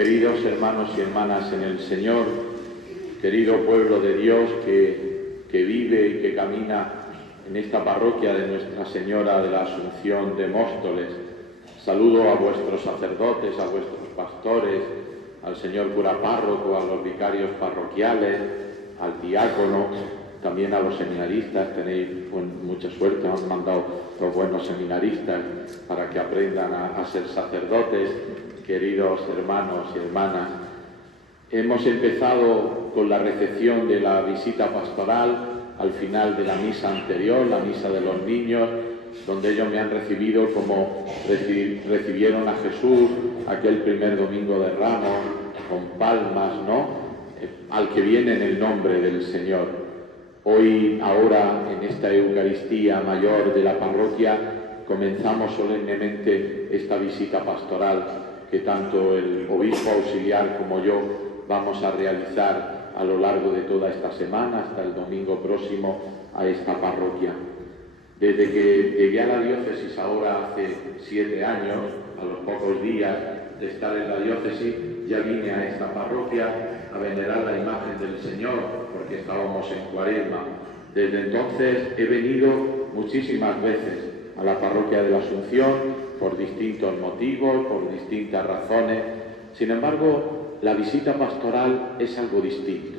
Queridos hermanos y hermanas en el Señor, querido pueblo de Dios que vive y que camina en esta parroquia de Nuestra Señora de la Asunción de Móstoles, saludo a vuestros sacerdotes, a vuestros pastores, al señor cura párroco, a los vicarios parroquiales, al diácono, también a los seminaristas. Tenéis mucha suerte, os han mandado los buenos seminaristas para que aprendan a ser sacerdotes. Queridos hermanos y hermanas, hemos empezado con la recepción de la visita pastoral al final de la misa anterior, la misa de los niños, donde ellos me han recibido como recibieron a Jesús aquel primer domingo de Ramos, con palmas, ¿no? Al que viene en el nombre del Señor. Hoy, ahora, en esta Eucaristía mayor de la parroquia, comenzamos solemnemente esta visita pastoral que tanto el obispo auxiliar como yo vamos a realizar a lo largo de toda esta semana, hasta el domingo próximo, a esta parroquia. Desde que llegué a la diócesis ahora hace 7 años, a los pocos días de estar en la diócesis, ya vine a esta parroquia a venerar la imagen del Señor, porque estábamos en Cuaresma. Desde entonces he venido muchísimas veces a la parroquia de la Asunción por distintos motivos, por distintas razones. Sin embargo, la visita pastoral es algo distinto.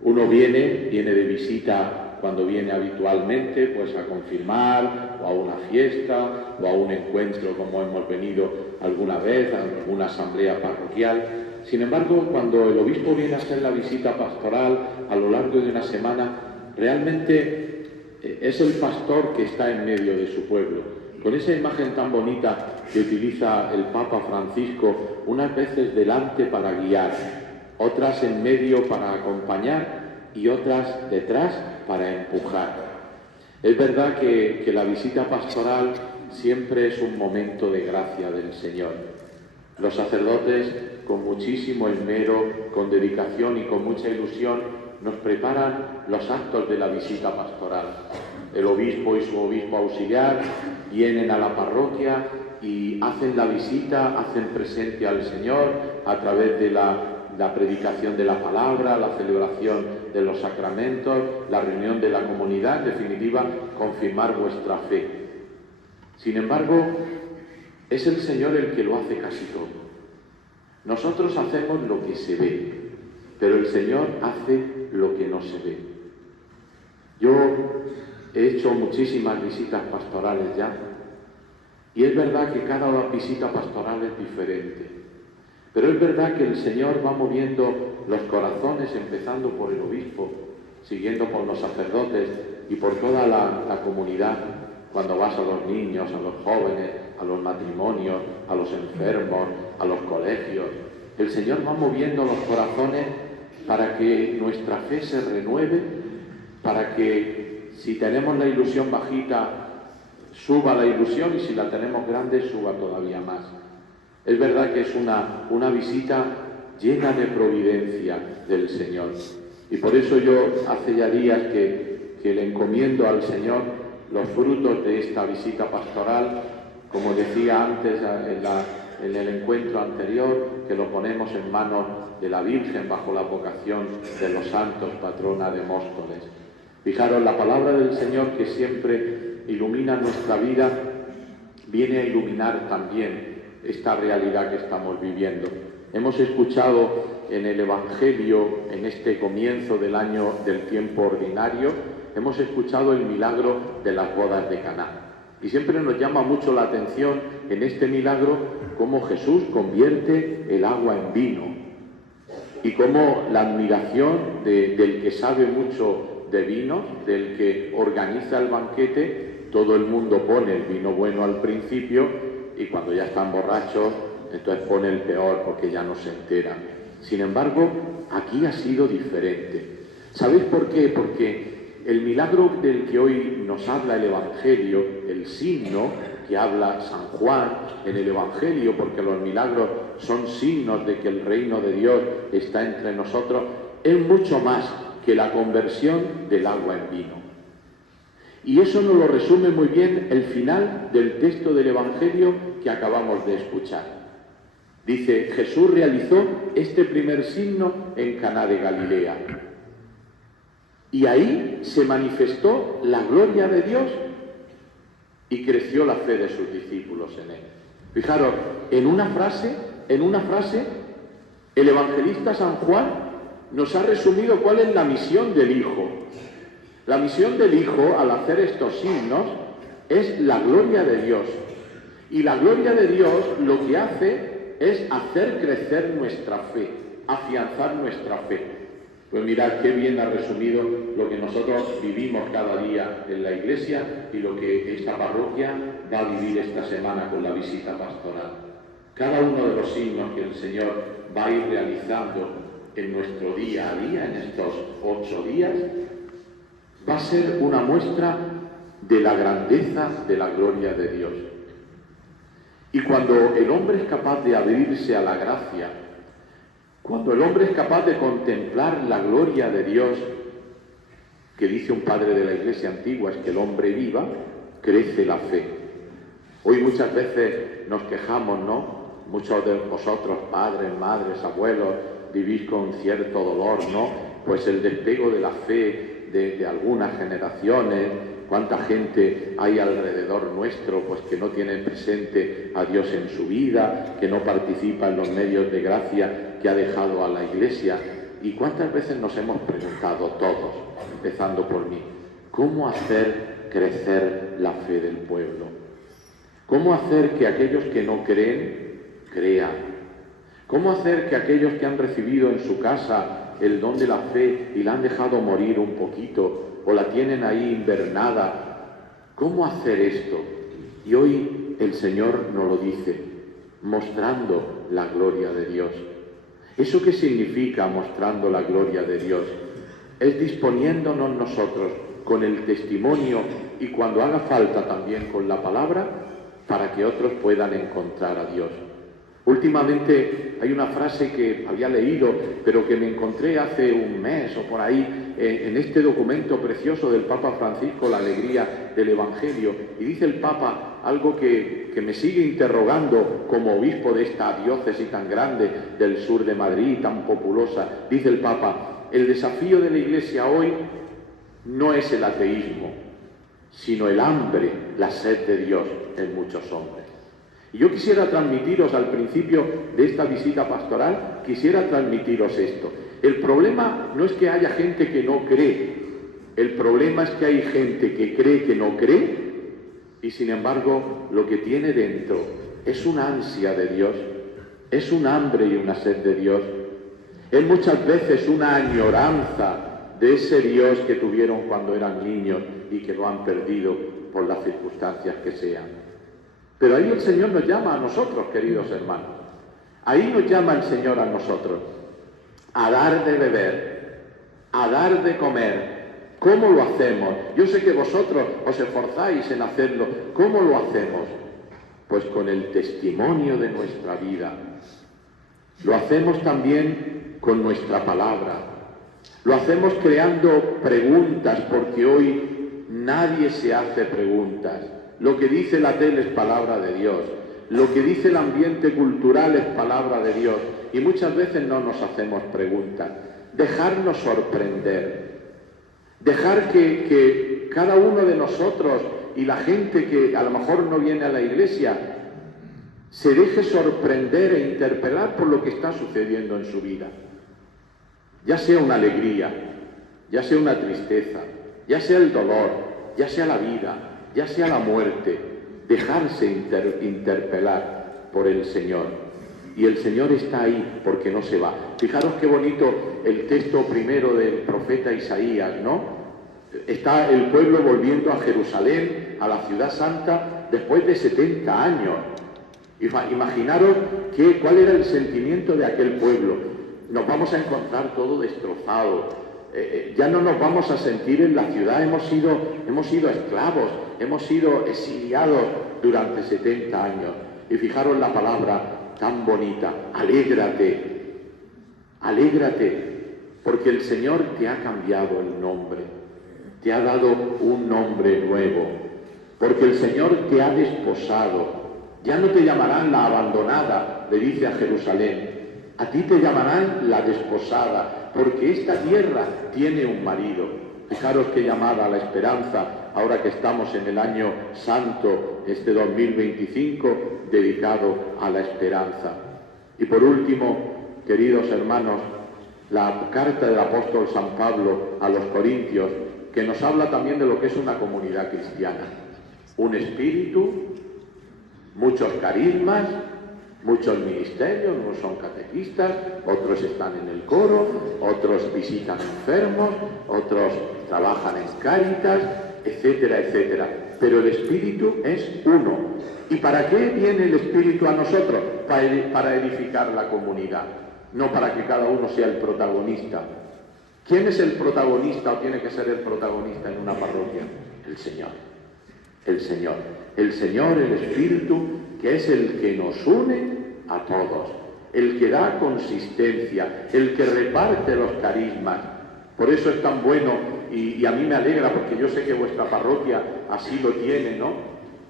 Uno viene de visita cuando viene habitualmente, pues a confirmar, o a una fiesta, o a un encuentro como hemos venido alguna vez, a alguna asamblea parroquial. Sin embargo, cuando el obispo viene a hacer la visita pastoral a lo largo de una semana, realmente es el pastor que está en medio de su pueblo. Con esa imagen tan bonita que utiliza el Papa Francisco, unas veces delante para guiar, otras en medio para acompañar y otras detrás para empujar. Es verdad que la visita pastoral siempre es un momento de gracia del Señor. Los sacerdotes, con muchísimo esmero, con dedicación y con mucha ilusión, nos preparan los actos de la visita pastoral. El obispo y su obispo auxiliar vienen a la parroquia y hacen la visita, hacen presente al Señor a través de la predicación de la palabra, la celebración de los sacramentos, la reunión de la comunidad, en definitiva, confirmar vuestra fe. Sin embargo, es el Señor el que lo hace casi todo. Nosotros hacemos lo que se ve, pero el Señor hace lo que no se ve. Yo he hecho muchísimas visitas pastorales ya, y es verdad que cada visita pastoral es diferente, pero es verdad que el Señor va moviendo los corazones, empezando por el obispo, siguiendo por los sacerdotes y por toda la comunidad, cuando vas a los niños, a los jóvenes, a los matrimonios, a los enfermos, a los colegios. El Señor va moviendo los corazones para que nuestra fe se renueve, para que si tenemos la ilusión bajita, suba la ilusión, y si la tenemos grande, suba todavía más. Es verdad que es una visita llena de providencia del Señor. Y por eso yo hace ya días que le encomiendo al Señor los frutos de esta visita pastoral, como decía antes en el encuentro anterior, que lo ponemos en manos de la Virgen bajo la vocación de los santos, patrona de Móstoles. Fijaros, la palabra del Señor, que siempre ilumina nuestra vida, viene a iluminar también esta realidad que estamos viviendo. Hemos escuchado en el Evangelio, en este comienzo del año del tiempo ordinario, hemos escuchado el milagro de las bodas de Caná. Y siempre nos llama mucho la atención en este milagro cómo Jesús convierte el agua en vino y cómo la admiración del que sabe mucho de vino, del que organiza el banquete. Todo el mundo pone el vino bueno al principio y cuando ya están borrachos, entonces pone el peor porque ya no se enteran. Sin embargo, aquí ha sido diferente. ¿Sabéis por qué? Porque el milagro del que hoy nos habla el Evangelio, el signo que habla San Juan en el Evangelio, porque los milagros son signos de que el reino de Dios está entre nosotros, es mucho más que la conversión del agua en vino. Y eso nos lo resume muy bien el final del texto del Evangelio que acabamos de escuchar. Dice, Jesús realizó este primer signo en Caná de Galilea. Y ahí se manifestó la gloria de Dios y creció la fe de sus discípulos en él. Fijaros, en una frase, el evangelista San Juan nos ha resumido cuál es la misión del Hijo. La misión del Hijo, al hacer estos signos, es la gloria de Dios. Y la gloria de Dios lo que hace es hacer crecer nuestra fe, afianzar nuestra fe. Pues mirad qué bien ha resumido lo que nosotros vivimos cada día en la Iglesia y lo que esta parroquia va a vivir esta semana con la visita pastoral. Cada uno de los signos que el Señor va a ir realizando en nuestro día a día, en estos 8 días, va a ser una muestra de la grandeza de la gloria de Dios. Y cuando el hombre es capaz de abrirse a la gracia, cuando el hombre es capaz de contemplar la gloria de Dios, que dice un padre de la Iglesia antigua, es que el hombre viva, crece la fe. Hoy muchas veces nos quejamos, ¿no? Muchos de vosotros, padres, madres, abuelos, vivís con cierto dolor, ¿no? Pues el despego de la fe de algunas generaciones. ¿Cuánta gente hay alrededor nuestro pues que no tiene presente a Dios en su vida, que no participa en los medios de gracia que ha dejado a la Iglesia? ¿Y cuántas veces nos hemos preguntado todos, empezando por mí, cómo hacer crecer la fe del pueblo? ¿Cómo hacer que aquellos que no creen, crean? ¿Cómo hacer que aquellos que han recibido en su casa el don de la fe y la han dejado morir un poquito, o la tienen ahí invernada, cómo hacer esto? Y hoy el Señor nos lo dice, mostrando la gloria de Dios. ¿Eso qué significa mostrando la gloria de Dios? Es disponiéndonos nosotros con el testimonio y cuando haga falta también con la palabra para que otros puedan encontrar a Dios. Últimamente hay una frase que había leído, pero que me encontré hace un mes o por ahí en este documento precioso del Papa Francisco, La alegría del Evangelio. Y dice el Papa algo que me sigue interrogando como obispo de esta diócesis tan grande del sur de Madrid, tan populosa. Dice el Papa, el desafío de la Iglesia hoy no es el ateísmo, sino el hambre, la sed de Dios en muchos hombres. Y yo quisiera transmitiros al principio de esta visita pastoral, quisiera transmitiros esto. El problema no es que haya gente que no cree, el problema es que hay gente que cree que no cree y sin embargo lo que tiene dentro es una ansia de Dios, es un hambre y una sed de Dios, es muchas veces una añoranza de ese Dios que tuvieron cuando eran niños y que lo han perdido por las circunstancias que sean. Pero ahí el Señor nos llama a nosotros, queridos hermanos. Ahí nos llama el Señor a nosotros a dar de beber, a dar de comer. ¿Cómo lo hacemos? Yo sé que vosotros os esforzáis en hacerlo. ¿Cómo lo hacemos? Pues con el testimonio de nuestra vida. Lo hacemos también con nuestra palabra. Lo hacemos creando preguntas, porque hoy nadie se hace preguntas. Lo que dice la tele es palabra de Dios. Lo que dice el ambiente cultural es palabra de Dios. Y muchas veces no nos hacemos preguntas. Dejarnos sorprender. Dejar que cada uno de nosotros y la gente que a lo mejor no viene a la Iglesia se deje sorprender e interpelar por lo que está sucediendo en su vida. Ya sea una alegría, ya sea una tristeza, ya sea el dolor, ya sea la vida, ya sea la muerte, dejarse interpelar por el Señor. Y el Señor está ahí porque no se va. Fijaros qué bonito el texto primero del profeta Isaías, ¿no? Está el pueblo volviendo a Jerusalén, a la ciudad santa, después de 70 años. Imaginaros cuál era el sentimiento de aquel pueblo. Nos vamos a encontrar todo destrozado. Ya no nos vamos a sentir en la ciudad, hemos sido esclavos, hemos sido exiliados durante 70 años. Y fijaros la palabra tan bonita, alégrate, alégrate, porque el Señor te ha cambiado el nombre, te ha dado un nombre nuevo, porque el Señor te ha desposado. Ya no te llamarán la abandonada, le dice a Jerusalén: a ti te llamarán la desposada, porque esta tierra tiene un marido. Fijaros qué llamada a la esperanza, ahora que estamos en el año santo, este 2025, dedicado a la esperanza. Y por último, queridos hermanos, la carta del apóstol San Pablo a los Corintios, que nos habla también de lo que es una comunidad cristiana. Un espíritu, muchos carismas, muchos ministerios, unos son catequistas, otros están en el coro, otros visitan enfermos, otros trabajan en Cáritas, etcétera, etcétera. Pero el Espíritu es uno. ¿Y para qué viene el Espíritu a nosotros? Para edificar la comunidad, no para que cada uno sea el protagonista. ¿Quién es el protagonista o tiene que ser el protagonista en una parroquia? El Señor. El Señor. El Señor, el Espíritu, que es el que nos une a todos, el que da consistencia, el que reparte los carismas. Por eso es tan bueno, y a mí me alegra, porque yo sé que vuestra parroquia así lo tiene, ¿no?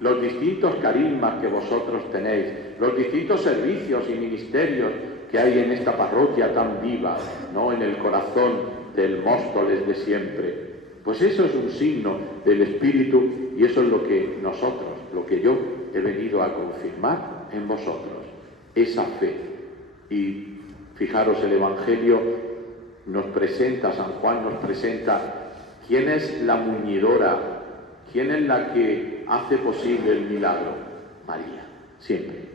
Los distintos carismas que vosotros tenéis, los distintos servicios y ministerios que hay en esta parroquia tan viva, ¿no? En el corazón del Móstoles de siempre. Pues eso es un signo del Espíritu, y eso es lo que nosotros, lo que yo he venido a confirmar en vosotros, esa fe. Y fijaros, el Evangelio nos presenta, San Juan nos presenta quién es la muñidora, quién es la que hace posible el milagro. María, siempre.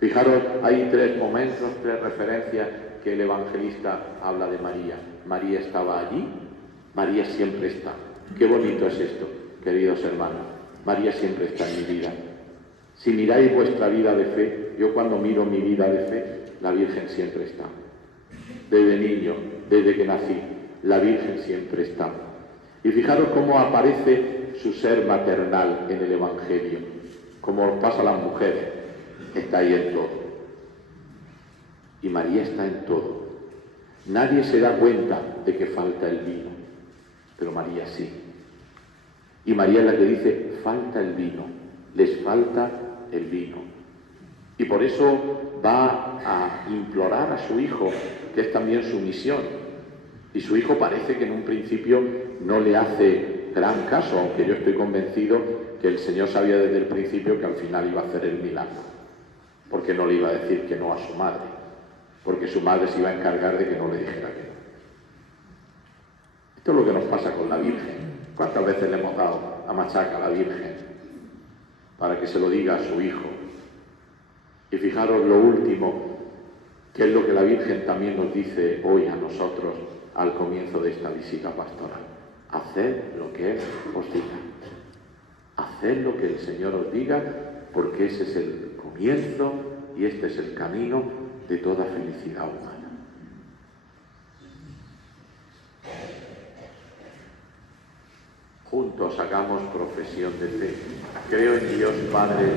Fijaros, hay tres momentos, tres referencias que el evangelista habla de María. María estaba allí, María siempre está. Qué bonito es esto, queridos hermanos. María siempre está en mi vida. Si miráis vuestra vida de fe, yo cuando miro mi vida de fe, la Virgen siempre está. Desde niño, desde que nací, la Virgen siempre está. Y fijaros cómo aparece su ser maternal en el Evangelio, como pasa a las mujeres, está ahí en todo. Y María está en todo. Nadie se da cuenta de que falta el vino, pero María sí. Y María es la que dice: falta el vino, les falta el vino. Y por eso va a implorar a su hijo, que es también su misión. Y su hijo parece que en un principio no le hace gran caso, aunque yo estoy convencido que el Señor sabía desde el principio que al final iba a hacer el milagro, porque no le iba a decir que no a su madre, porque su madre se iba a encargar de que no le dijera que no. Esto es lo que nos pasa con la Virgen. ¿Cuántas veces le hemos dado a machaca a la Virgen para que se lo diga a su hijo? Y fijaros lo último, que es lo que la Virgen también nos dice hoy a nosotros al comienzo de esta visita pastoral. Haced lo que Él os diga. Haced lo que el Señor os diga, porque ese es el comienzo y este es el camino de toda felicidad humana. Juntos hagamos profesión de fe. Creo en Dios Padre